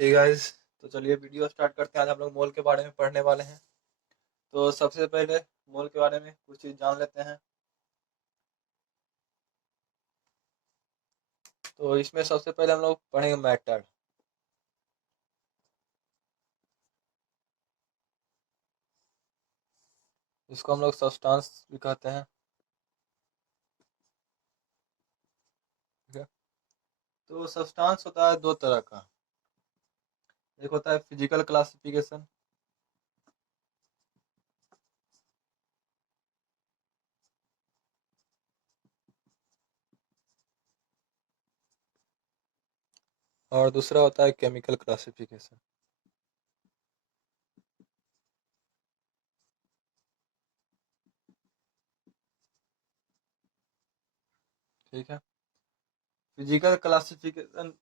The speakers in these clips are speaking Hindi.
Hey guys. तो चलिए वीडियो स्टार्ट करते हैं। आज हम लोग मॉल के बारे में पढ़ने वाले हैं। तो सबसे पहले मॉल के बारे में कुछ चीज़ जान लेते हैं। तो इसमें सबसे पहले हम लोग पढ़ेंगे मैटर। इसको हम लोग सब्सटेंस भी कहते हैं। ठीक है। तो सब्सटेंस होता है दो तरह का। एक होता है फिजिकल क्लासिफिकेशन। और दूसरा होता है केमिकल क्लासिफिकेशन। ठीक है। फिजिकल क्लासिफिकेशन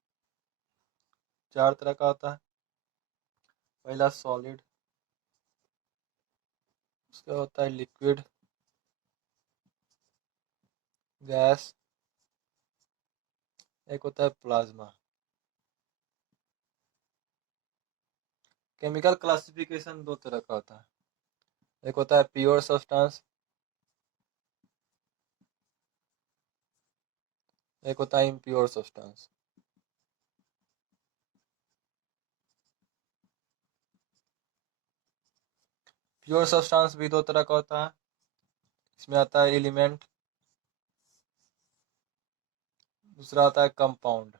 चार तरह का होता है। पहला सॉलिड, उसका होता है लिक्विड, गैस, एक होता है प्लाज्मा। केमिकल क्लासिफिकेशन दो तरह का होता है। एक होता है प्योर सब्सटेंस, एक होता है इम्प्योर सब्सटेंस। प्योर सब्सटेंस भी दो तरह का होता है। इसमें आता है एलिमेंट, दूसरा आता है कंपाउंड।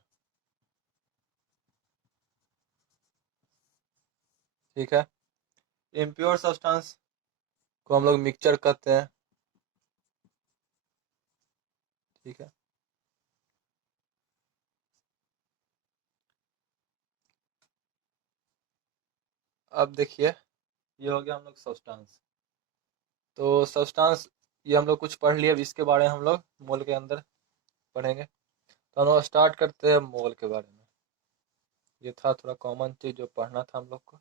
ठीक है। इम्प्योर सब्सटेंस को हम लोग मिक्सचर कहते हैं। ठीक है। अब देखिए, ये हो गया हम लोग सब्सटेंस। तो सब्सटेंस ये हम लोग कुछ पढ़ लिए। अब इसके बारे में हम लोग मोल के अंदर पढ़ेंगे। तो हम लोग स्टार्ट करते हैं मोल के बारे में। ये था थोड़ा कॉमन चीज जो पढ़ना था हम लोग को।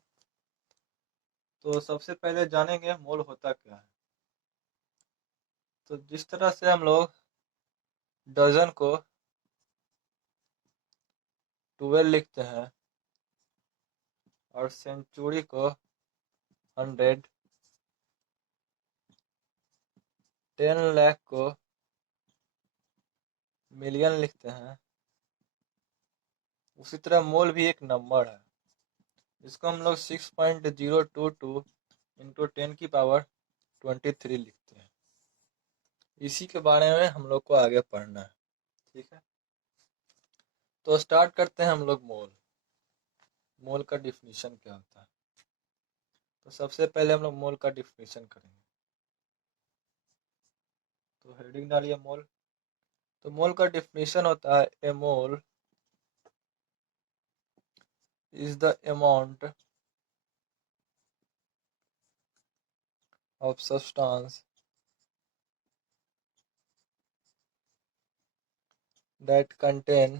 तो सबसे पहले जानेंगे मोल होता क्या है। तो जिस तरह से हम लोग डजन को 12 लिखते हैं और सेंचुरी को 100, 10 लाख को मिलियन लिखते हैं, उसी तरह मोल भी एक नंबर है। इसको हम लोग 6.022 इंटू 10 की पावर 23 लिखते हैं। इसी के बारे में हम लोग को आगे पढ़ना है। ठीक है। तो स्टार्ट करते हैं हम लोग मोल। मोल का डिफिनीशन क्या होता है। तो सबसे पहले हम लोग मोल का डिफिनीशन करेंगे। तो हेडिंग डालिए मोल। तो मोल का डिफिनीशन होता है a mole is the amount of substance that contain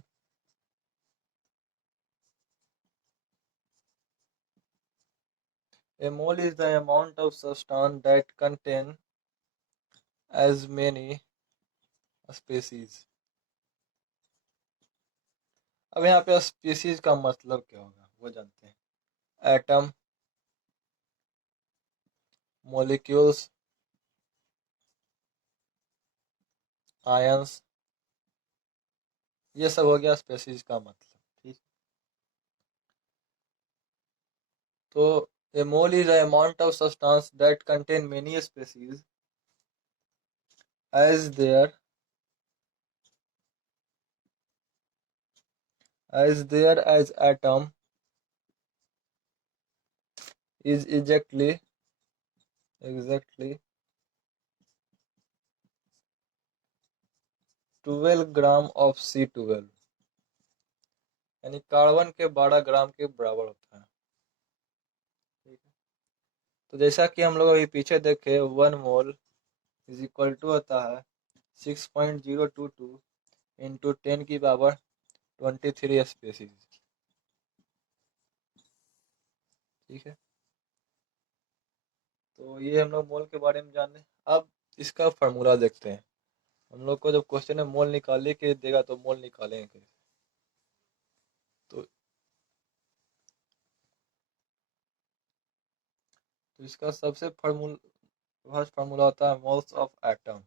a mole is the amount of substance that contain as many species। अब यहाँ पे स्पीसीज का मतलब क्या होगा वो जानते हैं। एटम, मॉलिक्यूल्स, आयंस, ये सब हो गया स्पीसीज का मतलब। ठीक। तो a mole is the amount of substance that contain many species as there as atom is exactly 12 gram of C12, यानी कार्बन के 12 ग्राम के बराबर होता है। ठीक है। तो जैसा कि हम लोग अभी पीछे देखे 1 मोल इज इक्वल टू होता है 6.022 इंटू 10 की पावर 23 स्पेसीज। ठीक है। तो ये हम लोग मोल के बारे में जाने। अब इसका फार्मूला देखते हैं। हम लोग को जब क्वेश्चन में मोल निकालने के देगा तो मोल निकालेंगे कैसे। तो इसका सबसे फर्स्ट फार्मूला होता है मोल्स ऑफ एटम,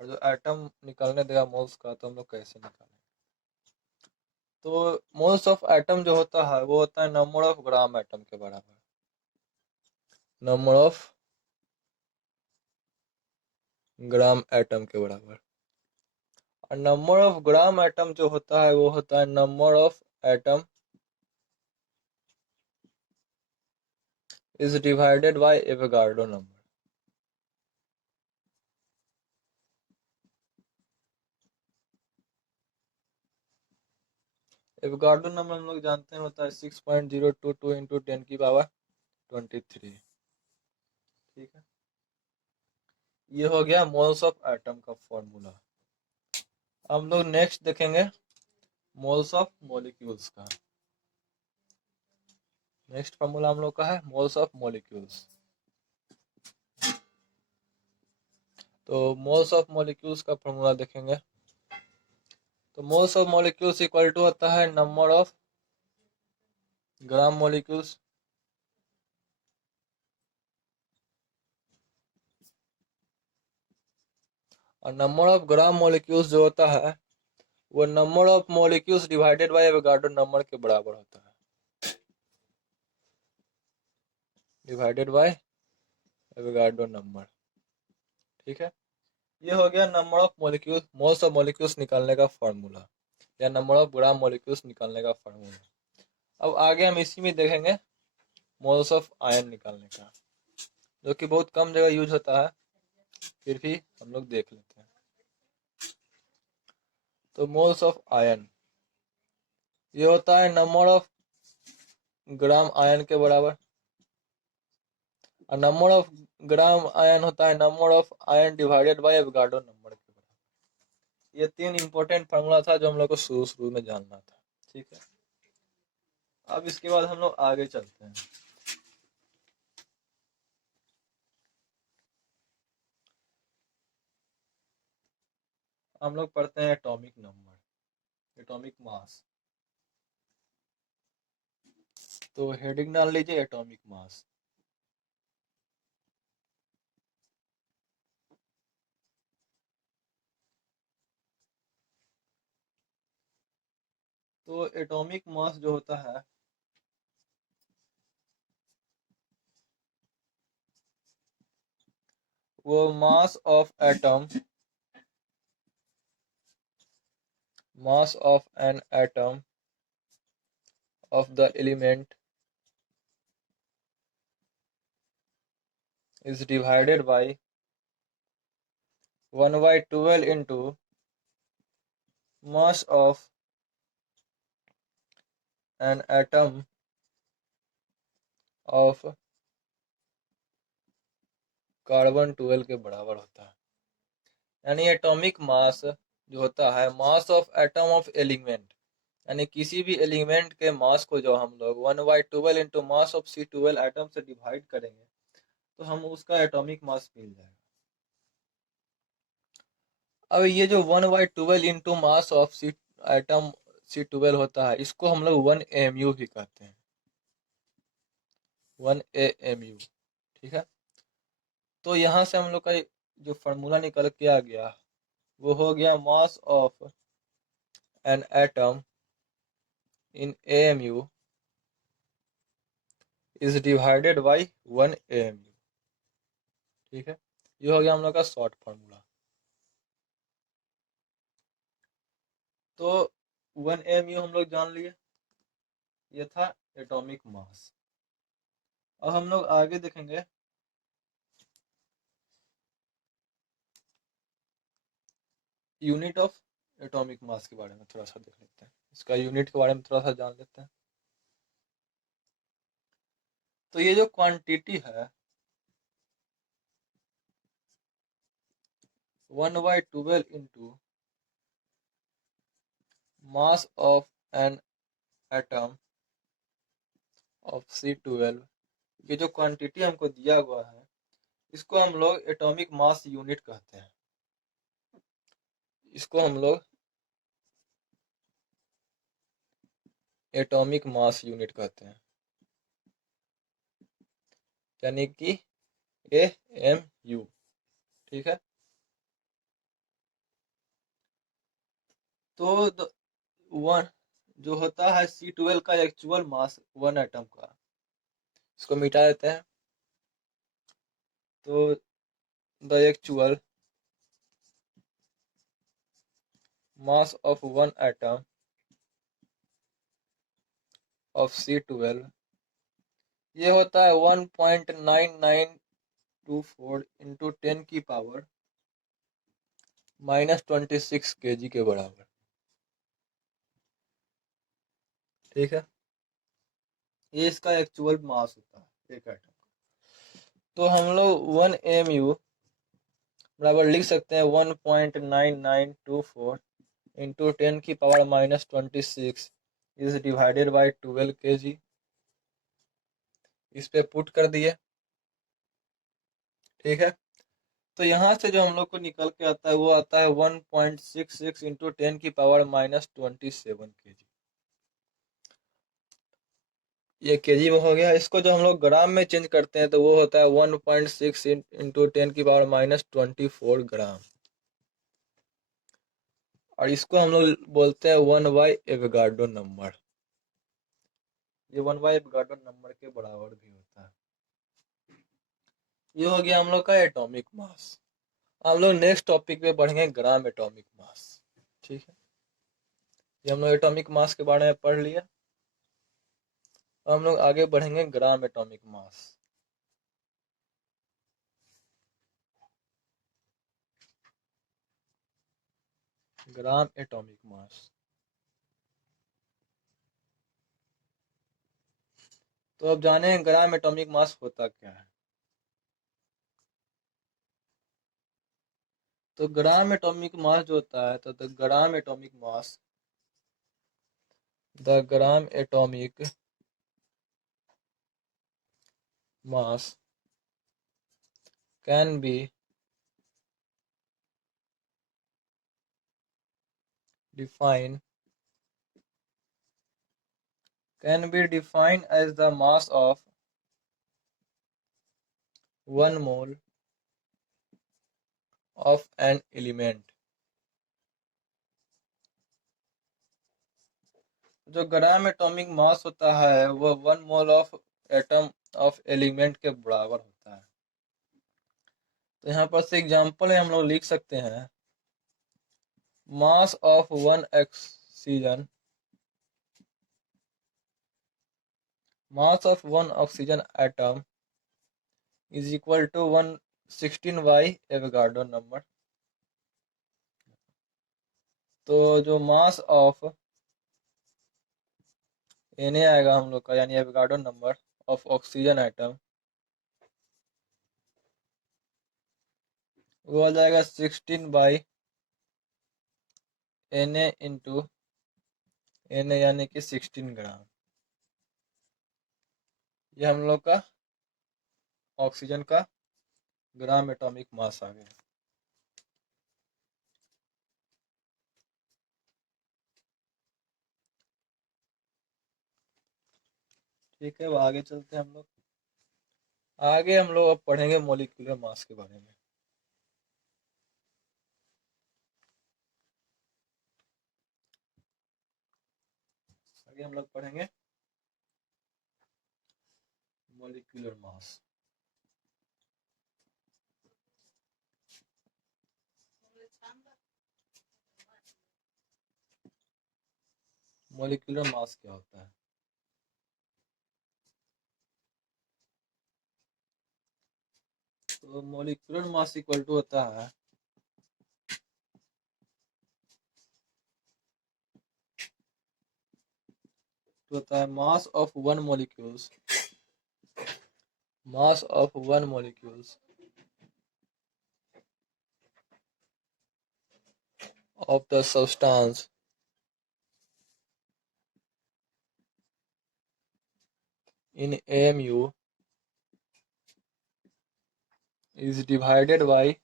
और जो एटम निकालने देगा मोल्स का तो हम लोग कैसे निकालें। तो मोल्स ऑफ एटम जो होता है वो होता है नंबर ऑफ ग्राम एटम के बराबर, नंबर ऑफ ग्राम एटम के बराबर। और नंबर ऑफ ग्राम एटम जो होता है वो होता है number of atom is divided by Avogadro number. Avogadro number हम लोग जानते हैं होता है 6.022 इंटू 10⁻23। ठीक है, ये हो गया मोल्स ऑफ एटम का फॉर्मूला। हम लोग नेक्स्ट देखेंगे मोल्स ऑफ मॉलिक्यूल्स का। नेक्स्ट फॉर्मूला हम लोग का है मोल्स ऑफ मॉलिक्यूल्स। तो मोल्स ऑफ मॉलिक्यूल्स का फॉर्मूला देखेंगे तो moles of molecules equal to होता है नंबर ऑफ ग्राम मॉलिक्यूल्स और नंबर ऑफ ग्राम मॉलिक्यूल्स जो होता है वो number of molecules divided by Avogadro number के बराबर होता है, डिवाइडेड बाय एवोगाड्रो नंबर। ठीक है, ये हो गया number of molecules, moles of molecules निकालने का फॉर्मूला, या नंबर ऑफ ग्राम मॉलिक्यूल्स निकालने का फॉर्मूला। अब आगे हम इसी में देखेंगे मोल्स ऑफ आयन निकालने का, जो कि बहुत कम जगह यूज होता है, फिर भी हम लोग देख लेते हैं। तो मोल्स ऑफ आयन ये होता है नंबर ऑफ ग्राम आयन के बराबर, और नंबर ऑफ ग्राम आयन होता है number of ion divided by Avogadro number के बराबर। ये तीन इंपॉर्टेंट फार्मूला था जो हम लोग को शुरू में जानना था। ठीक है, अब इसके बाद हम लोग आगे चलते हैं। हम लोग पढ़ते हैं एटॉमिक नंबर, एटॉमिक मास। तो हेडिंग डाल लीजिए एटॉमिक मास। तो एटॉमिक मास जो होता है वो mass of atom, mass of an atom of the element is divided by 1 by 12 into mass of an atom of carbon 12 के बराबर होता है। यानी एटॉमिक मास जो होता है mass of atom of element, यानी किसी भी एलिमेंट के मास को जो हम लोग 1/12 into mass of C12 atom से डिवाइड करेंगे तो हम उसका एटॉमिक मास मिल जाएगा। अब ये जो 1/12 into mass of atom C12 होता है इसको हम लोग 1 AMU भी कहते हैं, 1 AMU। ठीक है, तो यहाँ से हम लोग का जो फार्मूला निकल के आ गया वो हो गया mass of an atom in AMU is divided by 1 AMU। ठीक है, ये हो गया हम लोग का शॉर्ट फार्मूला। तो 1 AMU हम लोग जान लिए, ये था एटॉमिक मास। अब हम लोग आगे देखेंगे यूनिट ऑफ एटॉमिक मास के बारे में थोड़ा सा देख लेते हैं, इसका यूनिट के बारे में थोड़ा सा जान लेते हैं। तो ये जो क्वांटिटी है 1/12 into mass of an atom of C12, ये जो क्वांटिटी हमको दिया हुआ है इसको हम लोग एटॉमिक मास यूनिट कहते हैं, इसको हम लोग एटॉमिक मास यूनिट कहते हैं। यानी कि AMU। ठीक है, तो वन जो होता है C12 का एक्चुअल मास 1 एटम का, इसको मिटा देते हैं। तो the actual mass of 1 atom of C12 ये होता है 1.9924 इंटू 10 की पावर -26 kg के बराबर। ठीक है, ये इसका एक्चुअल मास होता है एक एटम। तो हम लोग 1 mu बराबर लिख सकते हैं 1.9924 इंटू 10 की power -26 is divided by 12 kg। इस पे पुट कर दिए। ठीक है, तो यहाँ से जो हम लोग को निकल के आता है वो आता है 1.66 इंटू 10 की पावर -27 kg। ये केजी में हो गया। इसको जो हम लोग ग्राम में चेंज करते हैं तो वो होता है 1.6 इंटू 10 की पावर -24 ग्राम। और इसको हम लोग बोलते हैं 1/एवोगाड्रो नंबर। ये 1/एवोगाड्रो नंबर के बराबर भी होता है। ये हो गया हम लोग का एटॉमिक मास। हम लोग नेक्स्ट टॉपिक पे बढ़ेंगे, ग्राम एटॉमिक मास। ठीक है, ये हम लोग एटॉमिक मास के बारे में पढ़ लिया। हम लोग आगे बढ़ेंगे gram atomic mass. Gram atomic mass, तो अब जाने ग्राम एटॉमिक मास होता क्या है। तो ग्राम एटॉमिक मास जो होता है, तो the gram atomic mass, the gram atomic mass can B defined as the mass of 1 mole of an element। जो ग्राम एटॉमिक मास होता है वो 1 mole of atom of element के बराबर होता है। तो यहाँ पर से एग्जांपल है, हम लोग लिख सकते हैं mass of 1 oxygen, mass of 1 oxygen atom is equal to 116 by Avogadro number. तो जो मास ऑफ Na आएगा हम लोग का, यानी Avogadro number of oxygen atom, वो आ जाएगा 16 बाई Na इंटू Na यानी कि 16 ग्राम। ये हम लोग का ऑक्सीजन का ग्राम एटॉमिक मास आ गया। ठीक है, अब आगे चलते हैं हम लोग। आगे हम लोग अब पढ़ेंगे मॉलिक्यूलर मास के बारे में। आगे हम लोग पढ़ेंगे मॉलिक्यूलर मास। मॉलिक्यूलर मास क्या होता है। तो मॉलिक्यूलर मास इक्वल टू होता है मास of one molecules, mass of one molecules of the substance in AMU is divided by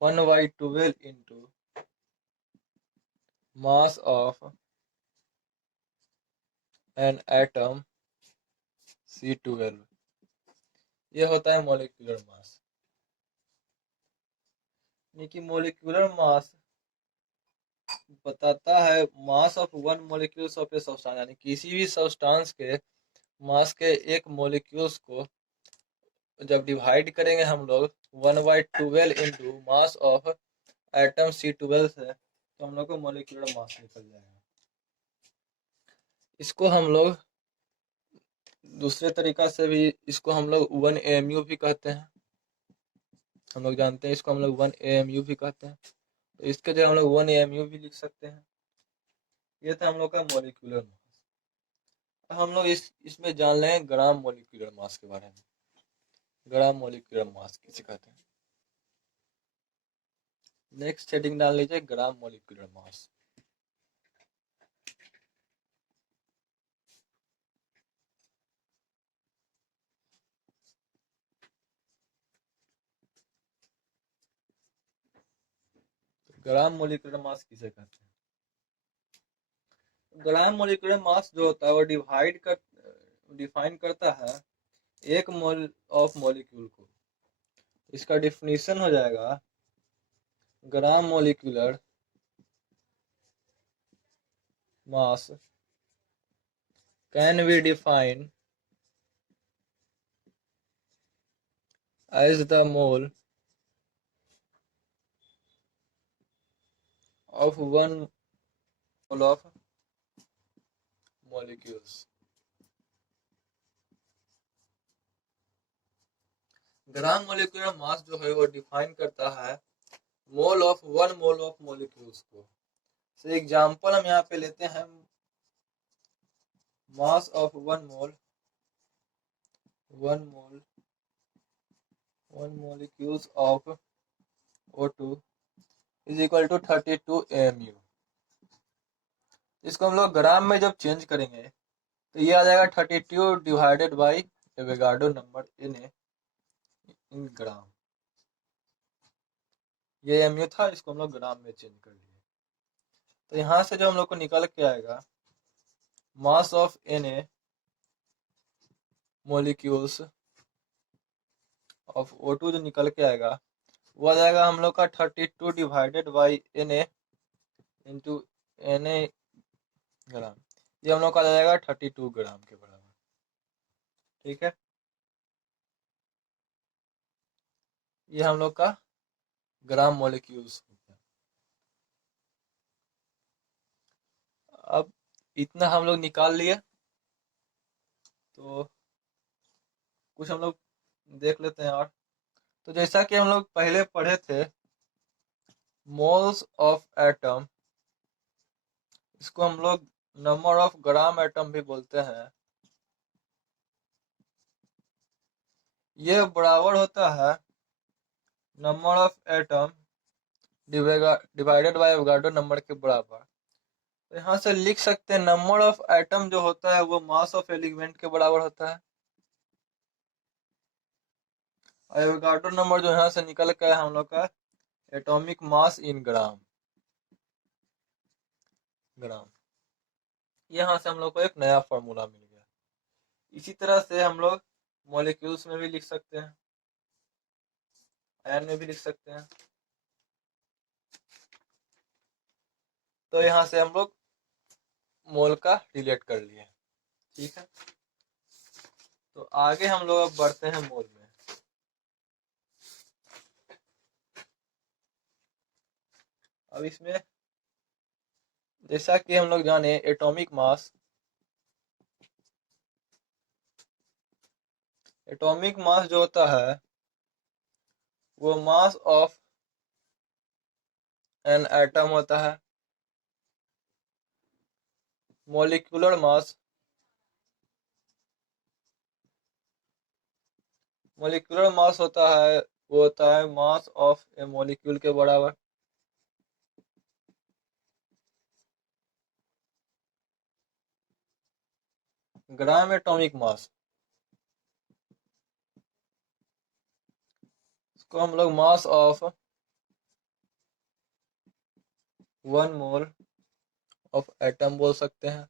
1/12 into mass of an atom C12। ये होता है मोलिकुलर मास। यानी कि मोलिकुलर मास बताता है मास of one molecules of a substance, यानी किसी भी सब्सटेंस के मास के एक मोलिक्यूल्स को जब डिवाइड करेंगे हम लोग 1/12 into mass of atom C12 से, तो हम लोग को मोलिकुलर मास निकल जाएगा। इसको हम लोग दूसरे तरीका से भी, इसको हम लोग 1 AMU भी कहते हैं। हम लोग जानते हैं इसको हम लोग 1 AMU भी कहते हैं, तो इसके जगह हम लोग 1 AMU भी लिख सकते हैं। ये था हम लोग का मोलिकुलर मास। हम लोग इसमें जान लें ग्राम मोलिकुलर मास के बारे में। ग्राम मोलिकुलर मास किसे कहते हैं? नेक्स्ट हेडिंग डाल लीजिए ग्राम मोलिकुलर मास। ग्राम मोलिकुलर मास किसे कहते हैं? ग्राम मोलिकुलर मास जो होता है वो डिफाइन करता है एक मोल ऑफ मॉलिक्यूल को। इसका डिफिनीशन हो जाएगा gram molecular mass can be defined as the mole of one mole of molecules। Gram molecular mass जो है वो डिफाइन करता है mole of one mole of molecules को। तो एग्जांपल हम यहाँ पे लेते हैं mass of one molecules of O2 is equal to 32 AMU। इसको हम लोग ग्राम में जब चेंज करेंगे तो ये आ जाएगा 32 divided by Avogadro number in gram. ये एमयू था, इसको हम लोग ग्राम में चेंज कर लिए। तो यहाँ से जो हम लोग को निकल के आएगा mass of Na molecules of O2 जो निकल के आएगा वो आ जाएगा हम लोग का 32 divided by Na into Na ग्राम। ये हम लोग का आ जाएगा 32 ग्राम के बराबर। ठीक है, ये हम लोग का ग्राम मोलिक्यूल्स होता है। अब इतना हम लोग निकाल लिए, तो कुछ हम लोग देख लेते हैं। और तो जैसा कि हम लोग पहले पढ़े थे मोल्स ऑफ एटम, इसको हम लोग नंबर ऑफ ग्राम एटम भी बोलते हैं। ये बराबर होता है number of atom divided by Avogadro number के बराबर। तो यहाँ से लिख सकते हैं नंबर ऑफ एटम जो होता है वो मास ऑफ एलिमेंट के बराबर होता है। और एवोगाड्रो नंबर जो यहाँ से निकल के हम लोग का एटॉमिक मास इन ग्राम। यहाँ से हम लोग को एक नया फॉर्मूला मिल गया। इसी तरह से हम लोग मॉलिक्यूल्स में भी लिख सकते हैं, आयन में भी लिख सकते हैं। तो यहाँ से हम लोग मोल का रिलेट कर लिए। ठीक है, तो आगे हम लोग अब बढ़ते हैं मोल में। अब इसमें जैसा कि हम लोग जाने एटॉमिक मास जो होता है वो मास ऑफ एन एटम होता है। मोलिकुलर मास होता है, वो होता है मास ऑफ ए मोलिक्यूल के बराबर। ग्राम एटॉमिक मास, इसको हम लोग मास of one mole of atom बोल सकते हैं।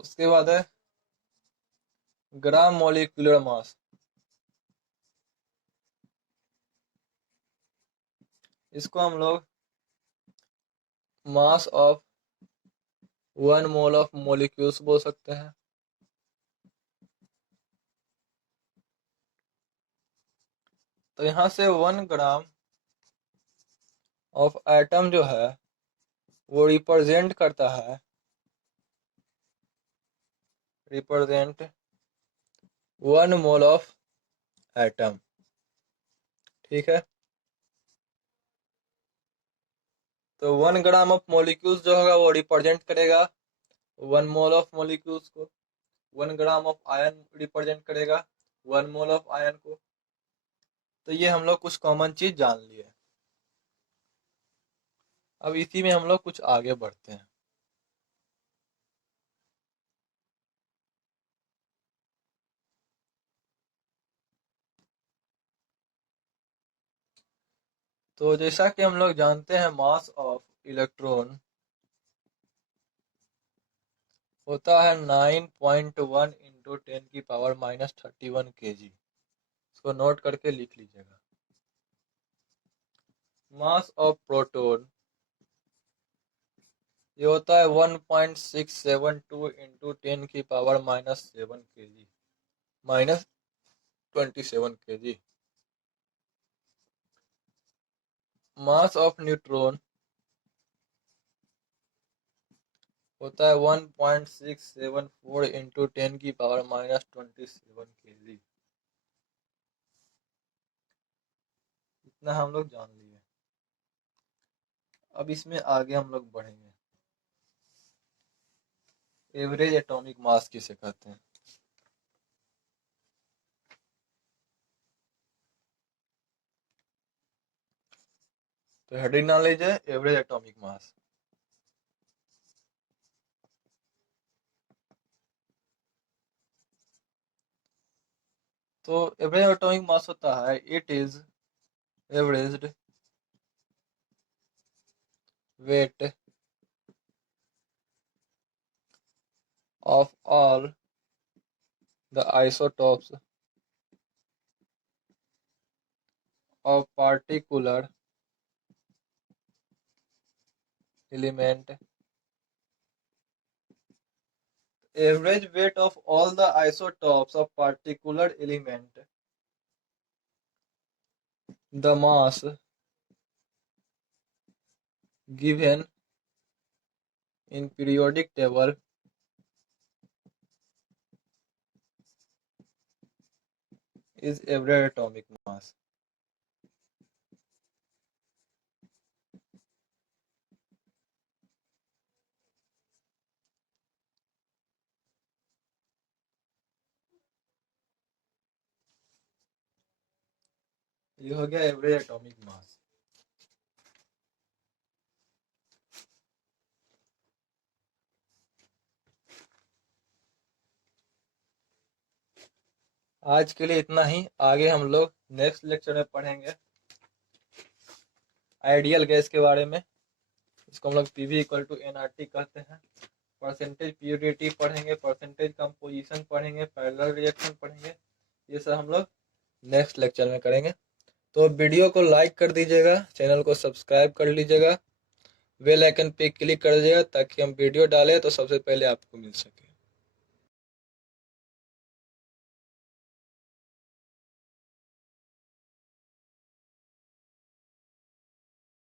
उसके बाद है ग्राम मोलिकुलर मास, इसको हम लोग मास ऑफ 1 मोल ऑफ मोलिक्यूल्स बोल सकते हैं। तो यहाँ से 1 ग्राम ऑफ एटम जो है वो रिप्रेजेंट 1 मोल ऑफ एटम। ठीक है, तो 1 ग्राम ऑफ मोलिक्यूल्स जो होगा वो रिप्रेजेंट करेगा 1 मोल ऑफ मोलिक्यूल्स को। 1 ग्राम ऑफ आयन रिप्रेजेंट करेगा 1 मोल ऑफ आयन को। तो ये हम लोग कुछ कॉमन चीज जान लिए। अब इसी में हम लोग कुछ आगे बढ़ते हैं। तो जैसा कि हम लोग जानते हैं मास ऑफ इलेक्ट्रॉन होता है 9.1 इंटू 10 की पावर -31 kg। इसको नोट करके लिख लीजिएगा। मास ऑफ प्रोटॉन ये होता है 1.672 इंटू 10 की power -7 kg, -27 kg। Mass of neutron होता है 1.674 इंटू 10 की पावर -27 kg। इतना हम लोग जान लिए। अब इसमें आगे हम लोग बढ़ेंगे। एवरेज एटॉमिक मास किसे कहते हैं? तो हेडिंग ना लीजिए, एवरेज एटॉमिक मास। तो एवरेज एटॉमिक मास होता है it is averaged weight of all the isotopes of particular element. Average weight of all the isotopes of particular element. The mass given in periodic table is average atomic mass. ये हो गया एवरेज एटॉमिक मास। आज के लिए इतना ही। आगे हम लोग नेक्स्ट लेक्चर में पढ़ेंगे आइडियल गैस के बारे में। इसको हम लोग पीवी इक्वल टू एनआरटी कहते हैं। परसेंटेज प्योरिटी पढ़ेंगे, परसेंटेज कंपोजिशन पढ़ेंगे, पैरेलल रिएक्शन पढ़ेंगे। ये सब हम लोग नेक्स्ट लेक्चर में करेंगे। तो वीडियो को लाइक कर दीजिएगा, चैनल को सब्सक्राइब कर लीजिएगा, बेल आइकन पे क्लिक कर दीजिएगा ताकि हम वीडियो डालें तो सबसे पहले आपको मिल सके।